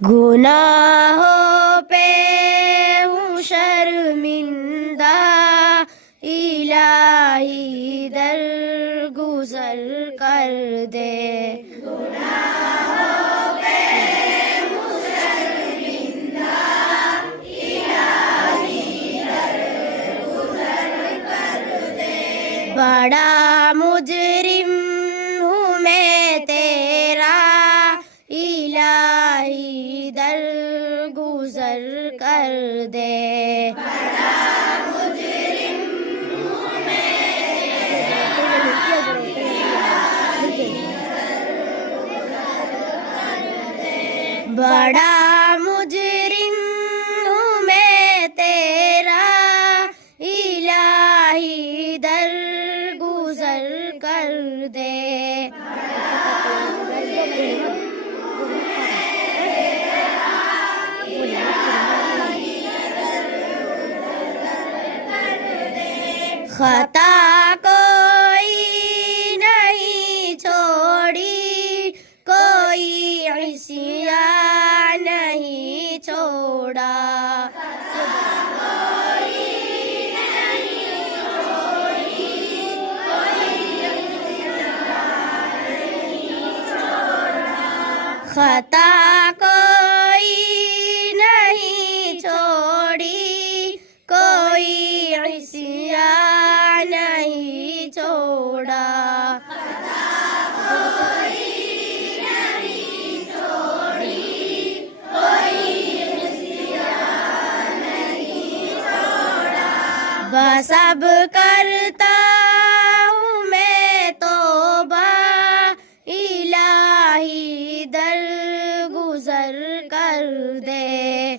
गुनाहों पे हूँ शर्मिंदा, इलाही दर गुजर कर दे। गुनाहों पे हूँ शर्मिंदा, इलाही दर गुजर कर दे। बड़ा मुजरिम हूँ मैं तेरा, इलाही दर गुजर कर दे। बड़ा मुजरिम हूँ मैं तेरा, इलाही दर गुजर कर दे। बड़ा मुजरिम हूँ मैं तेरा, इलाही दर गुजर कर दे। खता कोई नहीं छोड़ी, कोई इस्यान नहीं छोड़ा। खता कोई नहीं छोड़ी, कोई इस्यान नहीं छोड़ा। कोई नहीं छोड़ी, कोई इस्यान नहीं छोड़ा। बस अब करता हूँ मैं तौबा, इलाही दर गुजर कर दे।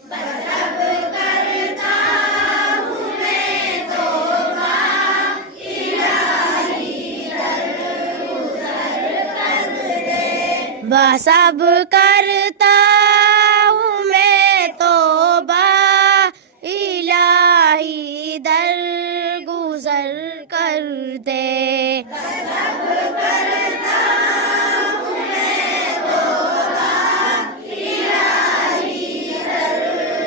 बस अब करता हूँ मैं तौबा, इलाही दर गुजर कर दे। बस अब करता हूँ मैं तौबा, इलाही दर गुजर कर दे। बस अब करता हूँ मैं तौबा, इलाही दर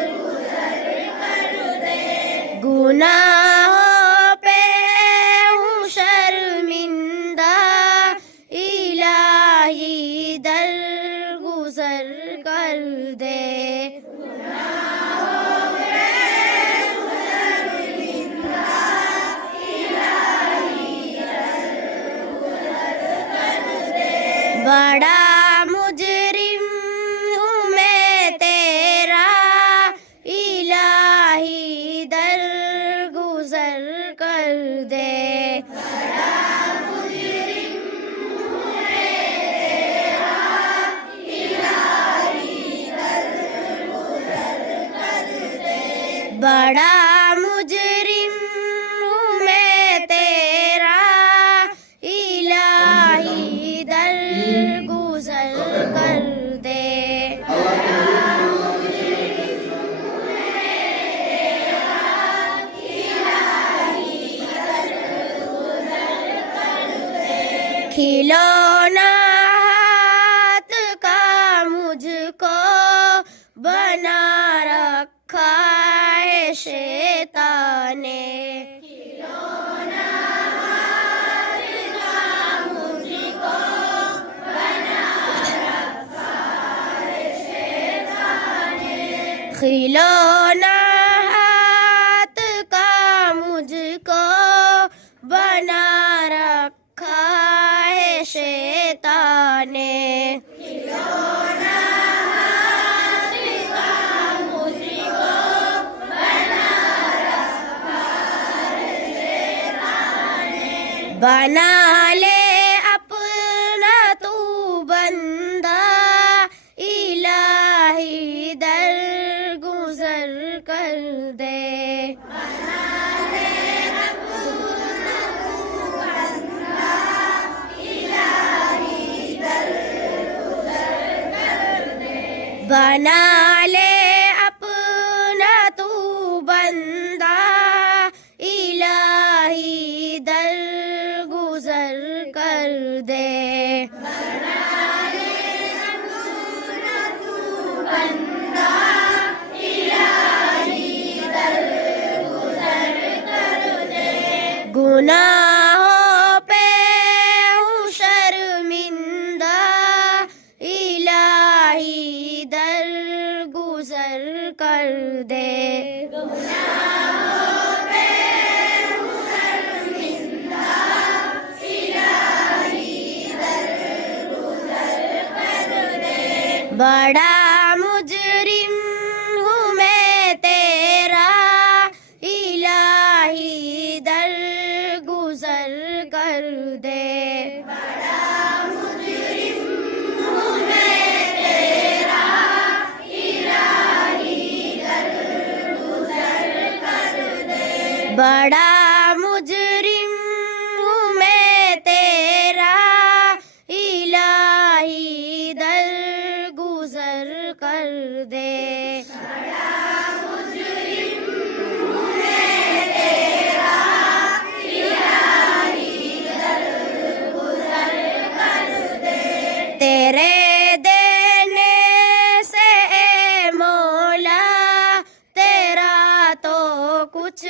गुजर कर दे। गुनाहों पे हूँ शर्मिंदा, इलाही दर गुजर कर दे। बड़ा मुजरिम हूँ मैं तेरा, इलाही दर गुजर कर दे। बड़ा मुजरिम हूँ मैं तेरा, इलाही दर गुजर कर दे। बड़ा मुजरिम हूँ मैं तेरा, इलाही दर गुजर कर दे। खिलौना हाथ का मुझको बना रखा है शैतान ने। खिलौना हाथ का मुझको बना रखा है शैतान ने। खिलौना हाथ का मुझको बना रखा है शैतान ने। खिलौना हाथ का मुझको बना रखा है शैतान ने। बना ले अपना तू बंदा, इलाही दर गुजर कर दे। बना ले अपना तू बंदा, इलाही दर गुजर कर दे। बना ले अपना तू कर दे। बड़ा मुजरिम हूँ मैं तेरा, इलाही दर गुजर कर दे। बड़ा मुजरिम हूँ मैं तेरा, इलाही दर गुजर कर दे। बड़ा मुजरिम हूँ मैं तेरा, इलाही दर गुजर कर दे। बड़ा मुजरिम हूँ मैं तेरा, इलाही दर गुजर कर दे। तेरे देने से ए मौला, तेरा तो कुछ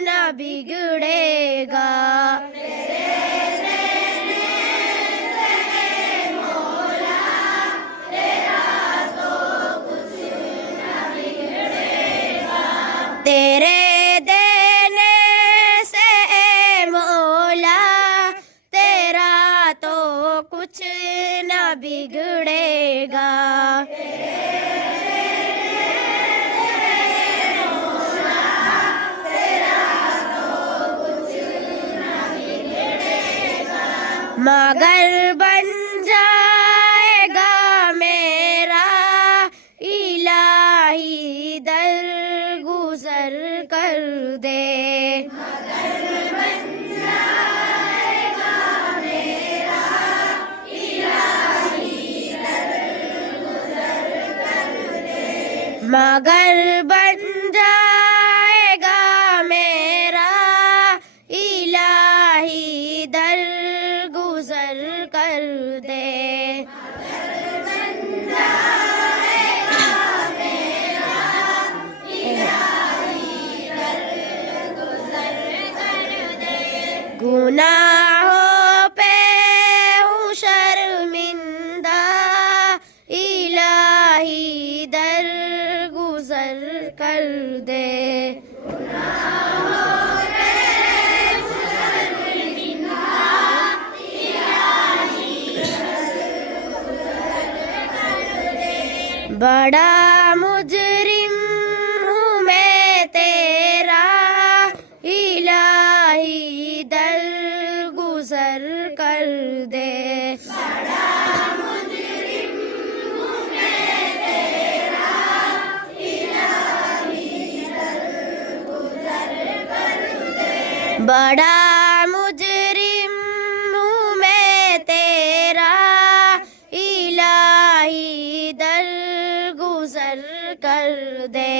न बिगड़ेगा। तेरे देने से ए मौला, तेरा तो कुछ न बिगड़ेगा। मगर बन जाएगा मेरा, इलाही दर गुजर कर दे। मगर बन जाएगा मेरा, इलाही दर गुजर कर दे। मगर बन जाएगा मेरा, इलाही दर गुजर कर दे। गुनाहों पे हूँ शर्मिंदा, इलाही दर गुजर कर दे। गुनाहों पे हूँ शर्मिंदा, इलाही दर गुजर कर दे। बड़ा मुजरिम हूँ मैं तेरा, इलाही दर गुजर कर दे। बड़ा मुजरिम हूँ मैं तेरा, इलाही दर गुजर कर दे। बड़ा मुजरिम हूँ मैं तेरा, इलाही दर गुजर कर दे।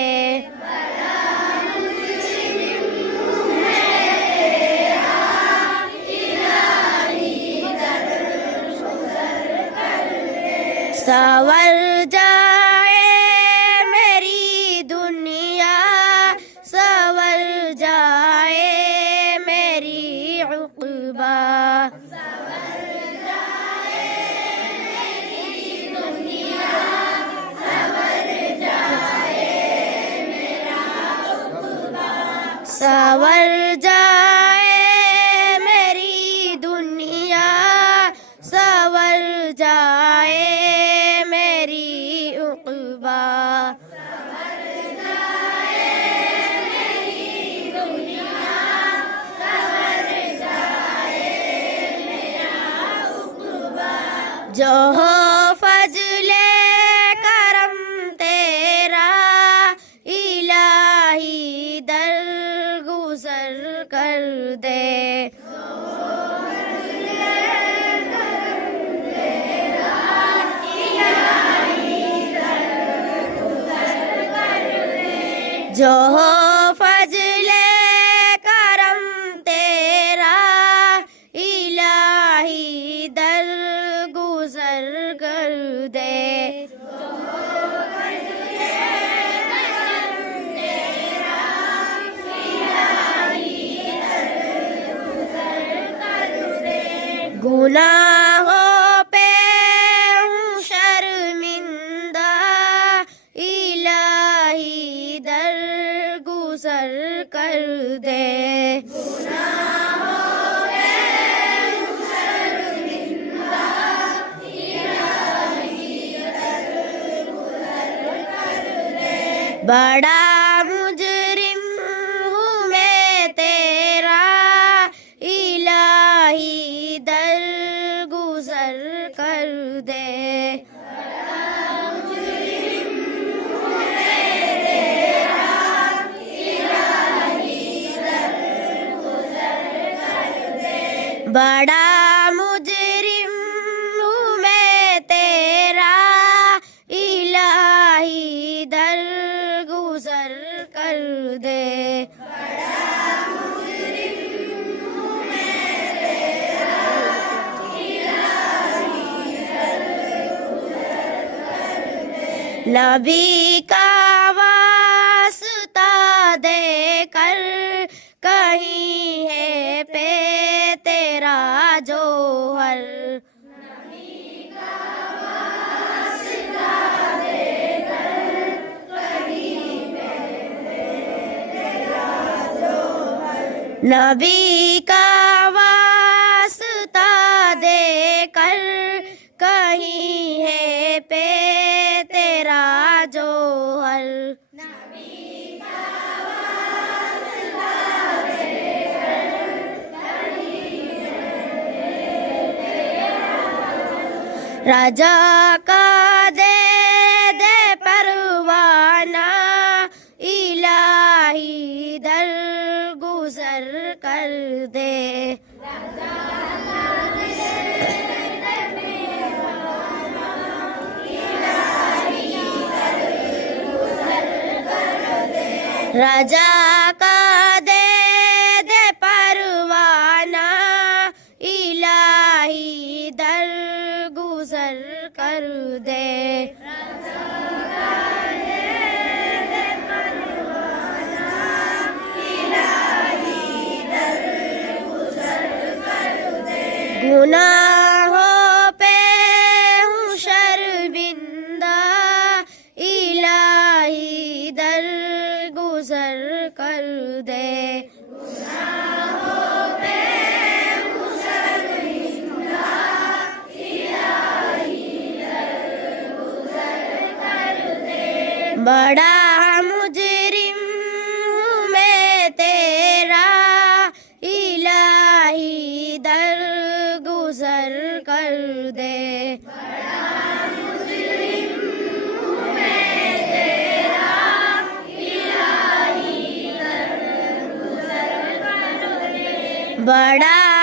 संवर जाए मेरी दुनिया, संवर जाए मेरी उक़बा। संवर जाए मेरी दुनिया, संवर जाए मेरा उक़बा। संवर जाए मेरी दुनिया, संवर जाए मेरी उक़बा। संवर जाए मेरी दुनिया, संवर जाए मेरा उक़बा। जो हो फज़ले करम तेरा, इलाही दर गुजर कर दे। जो हो फज़ले करम तेरा, इलाही दर गुजर कर दे। गुनाहों पे हूँ शर्मिंदा, इलाही कर दे। बड़ा मुजरिम हूँ मैं तेरा, इलाही दरगुजर कर दे। बड़ा मुजरिम हूँ मैं तेरा, इलाही दरगुजर कर दे। बड़ा मुजरिम हूँ मैं तेरा, इलाही दरगुजर कर दे। नबी का वास्ता देकर कहीं है पे तेरा जोहर। नबी का वास्ता देकर कहीं पे तेरा जोहर। नबी का वास्ता देकर कहीं है पे तेरा जोहर। राजा का दे दे परवाना, इलाही दरगुजर कर दे। राजा का दे दे परवाना, इलाही दरगुजर कर दे। राजा का दे दे परवाना, इलाही दरगुजर कर दे। गुनाहों पे हूँ शर्मिंदा, इलाही दरगुजर कर दे। बड़ा मुजरिम हूँ मैं तेरा, इलाही दरगुजर कर दे। बड़ा मुजरिम हूँ मैं तेरा, इलाही दरगुजर कर दे। बड़ा